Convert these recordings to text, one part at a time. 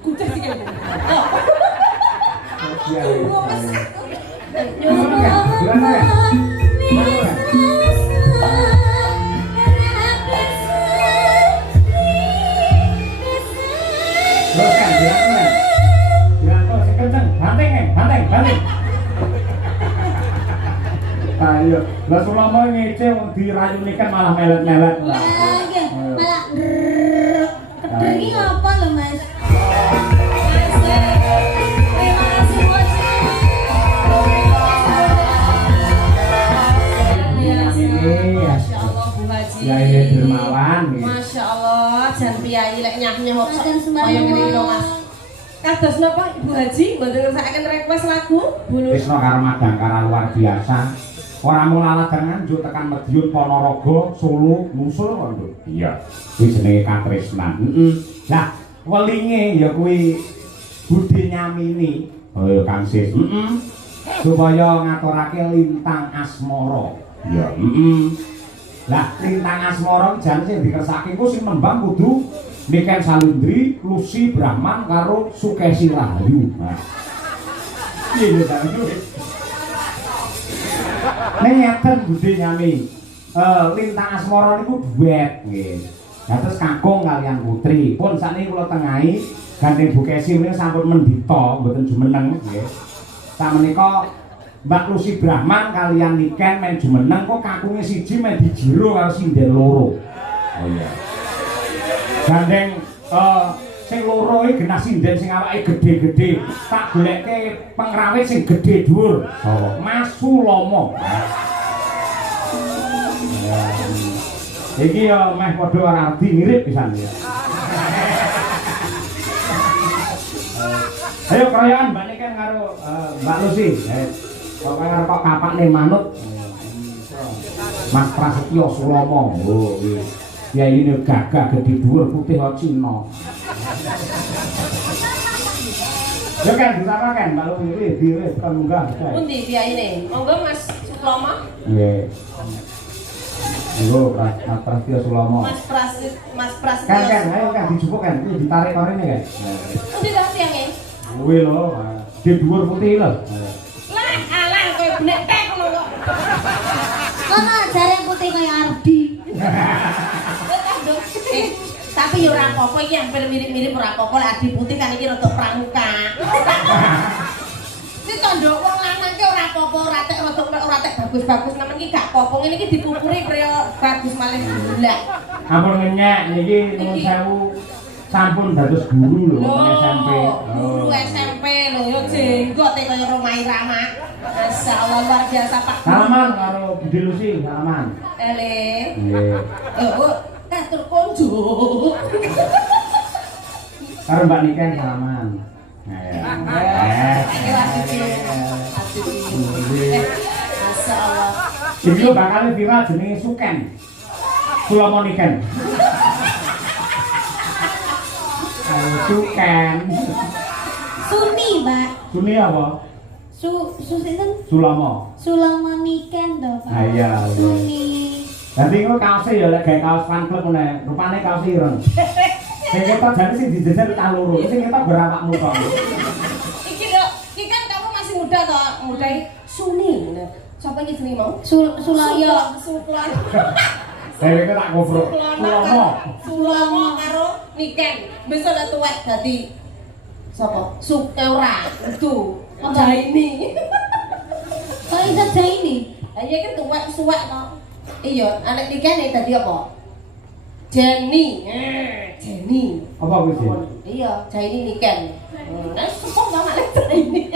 Kucing sih kan. Iya. Banteng. Ayo, lah sulama ngece dirayu nikan malah melet-melet. Malah kederi apa lho Mas? Terima kasih Masya Allah Bu Haji. Ya ini dermawan. Masya Allah, jan piyayi lek nyah-nyah kok Makan sembarang. kaya ngene lho Mas. Kados napa Ibu Haji mboten ngersakaken request lagu? Krisna karo Madangkara luar biasa. Ora mung laladan Nganjuk tekan Madiun Ponorogo, Solo, Musul kok. Iya. Kuwi jenenge katresnan. Lah, welinge ya kuwi Budi Nyamini. Oh ya Kang Sis. Supaya ngaturake lintang asmara. Ya, Lah, lintang asmara jan sing dikersake ku sing nembang kudu Niken Salundri, Lucy Brahman karo Sukesi Rahayu. Nah. Iya ta itu. Nek ngeten Budi Nyami. Lintang asmara niku duet nggih. Lah terus kakung kalian putri. Pun sakniki kula tengahi gandeng Bu Kesi menika sampun mendita mboten jumeneng nggih. Samenika Mbak Lucy Brahman kalian Niken men jumeneng kok kakunge siji men dijiro karo sinden loro. Oh iya. Gandeng sing loro iki genah sinden sing awake gedhe-gedhe. Tak golekke pengrawit sing gedhe dhuwur. Sapa? Mas Sulomo. Iki ya meh padha ora arti mirip pisan ya. Ayo kerayaan Mbak Niken karo Mbak Lucy. Pokoknya kok kapak nih manut Mas Prasetyo Sulomo. Oh iya. Ya ini gagah gede dhuwur putih kok Cina. Ya kan bisa kan Mbak Lucy dhewe kan munggah. Pundi piyaine? Monggo Mas Sulomo. Nggih. Monggo Mas Prasetyo Sulomo. Mas Prasetyo. Kan ayo kan dijupuk kan iki ditarik korene kan. Pundi ta tiange? Kuwi lho, gede dhuwur putih lho. Lah alah kowe benek tek ngono kok. Kono jare putih kaya Ardi. Tapi ya ora apa-apa iki hampir mirip-mirip ora apa-apa lek Adi Putih kan iki rada pramuka. Iki tandha wong lanang ki ora apa-apa, ora tek bagus-bagus nemen iki gak apa-apa. Ngene iki dipupuri priyo bagus malih gula. Ampun ngenyek niki nuwun sewu sampun dados guru lho SMP. Guru SMP lho yo jenggote kaya Romai Rama. Masyaallah luar biasa Pak. Salaman karo Budi Lucy, salaman. Ele. Nggih. Oh, katur konjo. Karo Mbak Niken salaman. Masyaallah. Iki bakal viral jenenge Suken. Sulomo Niken. Suken. Suni, Mbak. Suni apa? Sinten? Sulomo. Sulomo Niken to, Pak. Ah iya. Suni. Dadi engko kaose ya lek gawe kaos fan club ngene, rupane kaos ireng. Sing ketok jane sing dijejer cah loro, sing ketok berawakmu to. Iki kan kamu masih muda toh, mudai Suni. Siapa iki jenenge mau? Sulaya. Dheweke tak ngobrol. Sulomo karo Niken. Besok dak tuwek dadi sapa? Sukeura. Itu. Jaini. Kok iso Jaini? Lah iya kan tuwek suwek to. Iya, anak Niken dadi apa? Jenny. Jenny. Apa kuwi, Jen? Iya, Jaini Niken. Nah, sepok banget Jaini.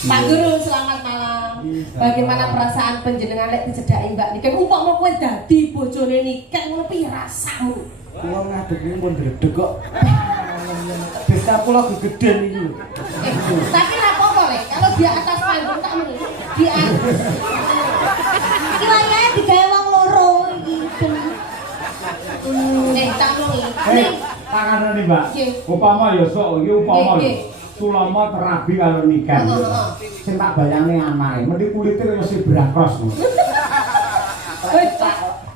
Pak Guru, selamat malam. Bagaimana perasaan panjenengan lek dicedhaki Mbak Niken? Umpama kowe dadi bojone Niken ngono piye rasamu? Kula ngadeg iki pun dredeg kok. Desa kula gegeden iki. Tapi ra apa-apa lek kalau di atas panggung tak muni. Di atas. Iki wayahe digawe wong loro iki. Tak muni. Tanganane Mbak. Nggih. Upama ya sok iki upama. Nggih. Sulomo terabi karo Niken. Sing tak bayangne anake, mesti kulite kaya zebra cross.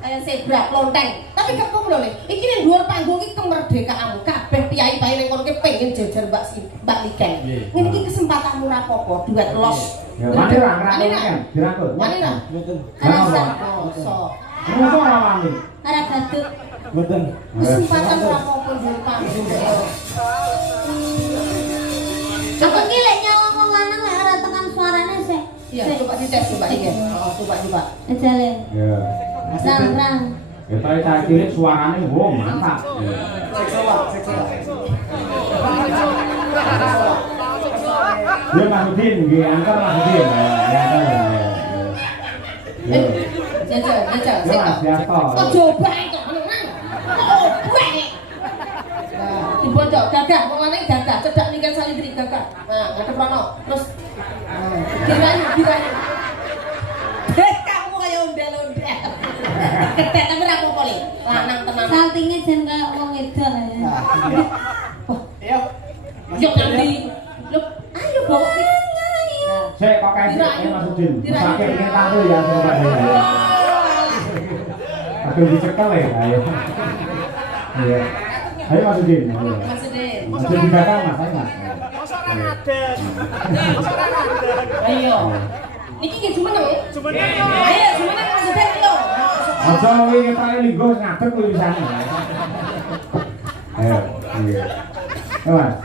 Kayak zebra klonteng. Tapi kepung lho, Le. Iki ning dhuwur panggung iki kemerdekaanmu. Kabeh piyai apa-apa, duet los. Ya, wani ra ngrangkul kan? Dirangkul. Wani ra? Mboten. Sok. Ngono ora wani. Ora batuk. Mboten. Kesempatan ora apa-apa jare panggung. Aku ki lek nyawa wong lanang lek ora tekan suarane sik. Iya, coba dites coba iki. Coba. Ajale. Ya. Rang-rang. Ya tapi tak cilik suarane wo mantap. Ya Masudin nggih antar Masudin. Ya. Jajal, Ya Mas Biasto. Ojo bae kok menang. Oh, bae. Nah, dibocok gagah, wong lanang gagah, cedak nikan salibri gagah. Nah, ngadep rono. Terus dirayu. Kamu kayak ondel-ondel. Ketek tapi ra apa-apa le. Lanang tenan. Saltinge jan kaya wong wedok ya. Ayo. Yo nanti. Loh, ayo bawa ki. Sik kok kae Masudin. Sakit iki tampil ya Sobat. Aduh dicekel ya. Ayo. Iya. Ayo Masudin. Masudin. Masudin di belakang Mas, ayo Mas. Ayo. Niki ki jumeneng. Ayo jumeneng Masudin lho. Aja luwi ketake linggo ngadeg kuwi wisane. Ayo. Iya. Ayo Mas.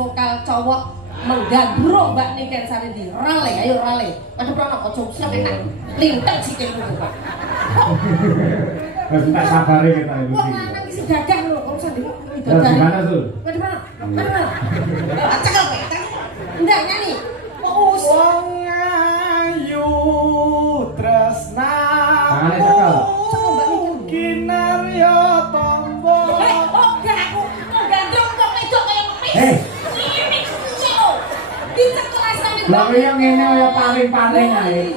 Vokal cowok menggandrung Mbak Niken Saridi. Rale, ayo rale. Pada prono ojo sampe tak lintek sikil dulu. Wes tak sabare kita iki. Wong lanang iki gagah lho, kok sandi. Gimana tuh? Pada prono. Mana? Cekel kowe. Enggak nyanyi. Fokus. Wong ayu tresna. Tangane cekel. Cekel Mbak Niken. Kinarya tombo. Oh, gak aku menggandrung kok wedok kaya ngemis. Lah yang ngene kaya paling-paling ae.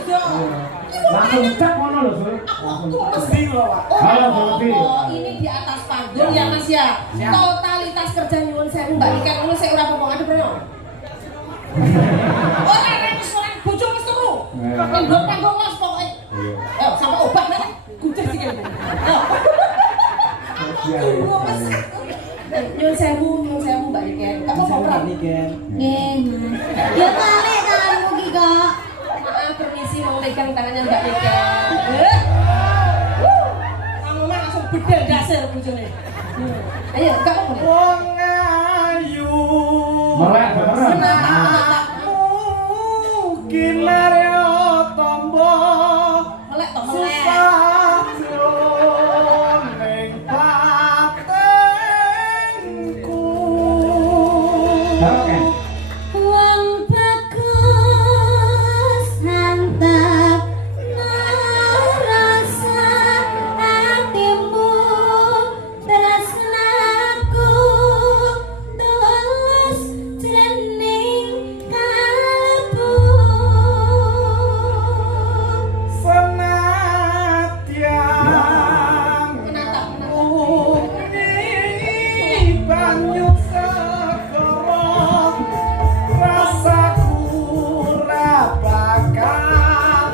Langsung cek ngono lho, Sur. Mesti lho, Pak. Halo, Surti. Ini di atas panggung ya Mas ya. Totalitas kerja nyuwun sewu Mbak Niken ngono sik ora apa-apa ngadep rono. Ora wis ora bojo wis turu. Panggung panggung Mas pokoke. Yo sampe obat nek kucing sikil. Nyuwun sewu Mbak Niken. Kok apa Niken. Nggih. Ya kali tanganmu ki kok. Maaf permisi mau megang tangannya Mbak Niken. Kamu mah langsung bedel dasar bojone. Ayo, gak apa-apa. Wong ayu. Melek beneran. Kinarya tombo. Melek to melek. Wong bagus mantap rasa hatimu tresnaku tulus jroning kalbu Senadyan muni banyu sekara rasaku ra bakal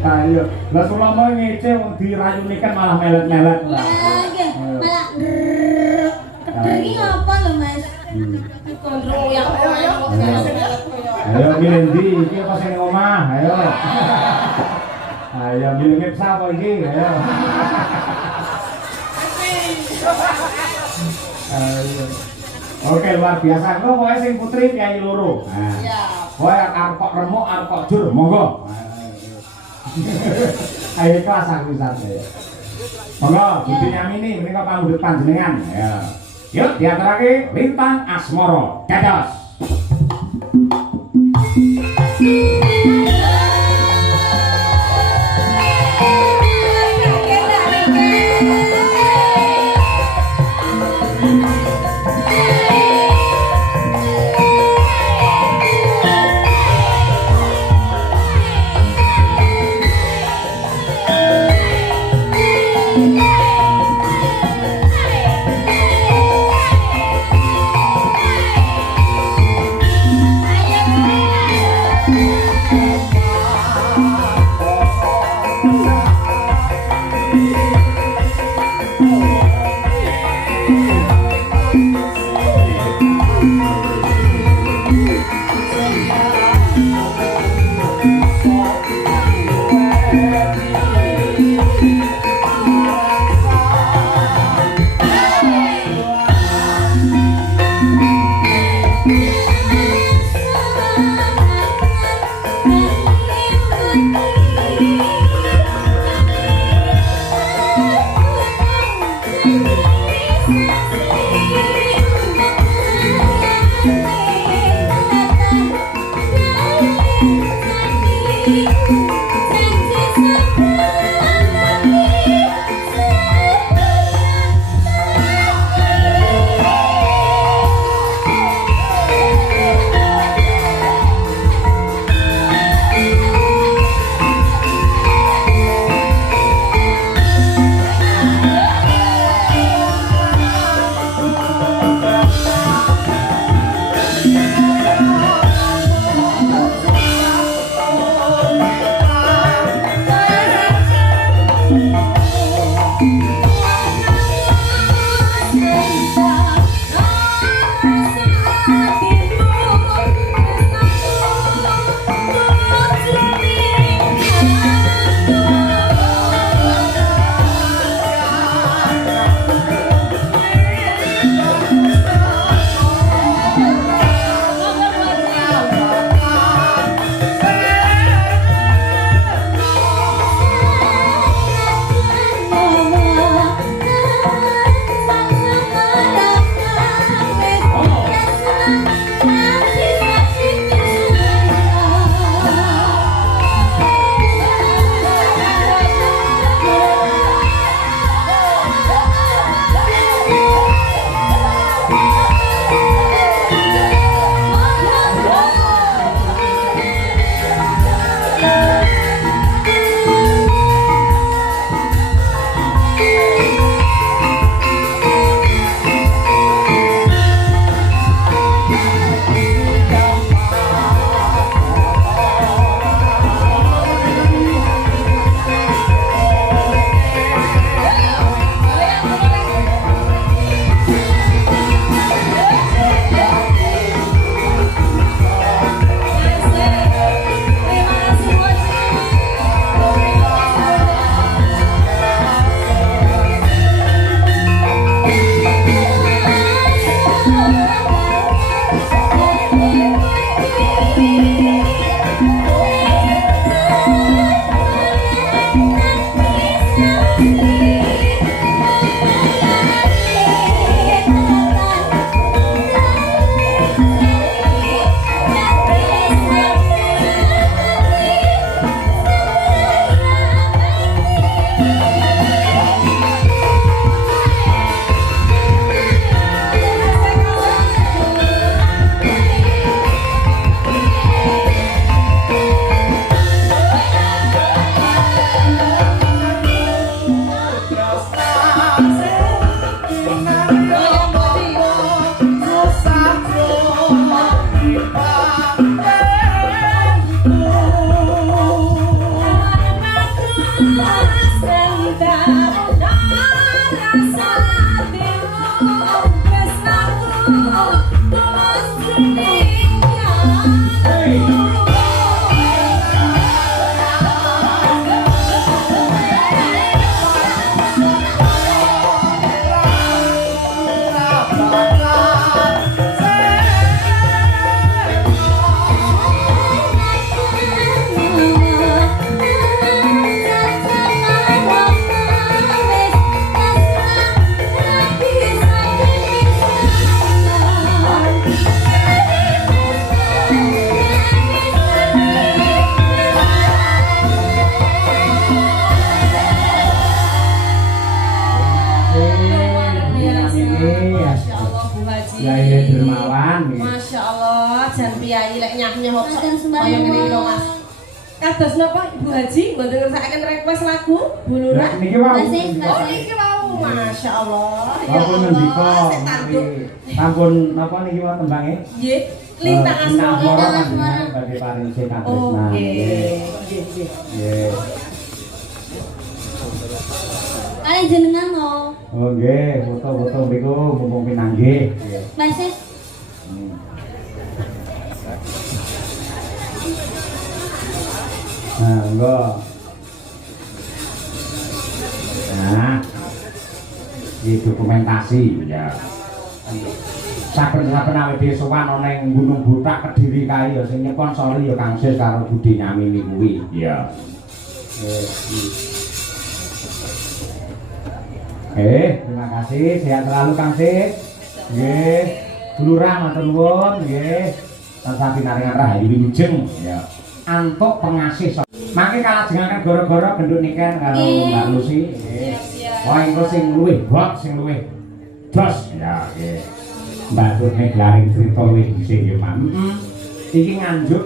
Ayo, lah sulama ngece wong dirayuni kan malah melet-melet. malah kederi apa lho Mas? Gondrong yang Ayo iki endi? Iki apa sing omah? Ayo. Ayo milih sapa iki? Ayo. Ayo. Oke, luar biasa. Engko pokoke sing putri Kyai loro. Nah. Iya. Kowe arep kok remuk, arep kok jur, monggo. Ayo kelas aku sate. Monggo, Budi Nyamini menika pamundhut panjenengan. Ya. Yuk diaturake Lintang Asmara. Dados. kiai lek nyah-nyah kok Matur sembah kaya ngene lho nuwun. Mas. Kados napa Ibu Haji mboten ngersakaken request lagu Bu Lurah? Niki wae. Masih, Oh niki mau Masya Allah. Ya Apa ngendika Allah, saya tanduk. sampun napa niki wae tembange? Nggih, lintang asmara. Lintang asmara badhe paring sing katresnan. Oke. Nggih, nggih. Nggih. Kalian jenengan mau. Oh nggih, foto-foto mriku mumpung pinanggih. Nggih. Masih. Nah, enggak. Nah, ini dokumentasi ya. Saben-saben awake dhewe sowan ana ning Gunung Butak Kediri kae ya sing nyponsori ya Kang Sis karo Budi Nyamini kuwi. Ya. Terima kasih. Sehat selalu Kang Sis. Nggih. Lurah matur nuwun nggih. Tansah pinaringan rahayu wilujeng ya. Antuk pengasih. Mangke kalajengaken gara-gara genduk niken karo Mbak Lucy. Nggih. Wah, engko sing luwih hot, sing luwih jos ya nggih. Mbak Tur nek laring crita luwih dhisik nggih, Pak. Iki nganjuk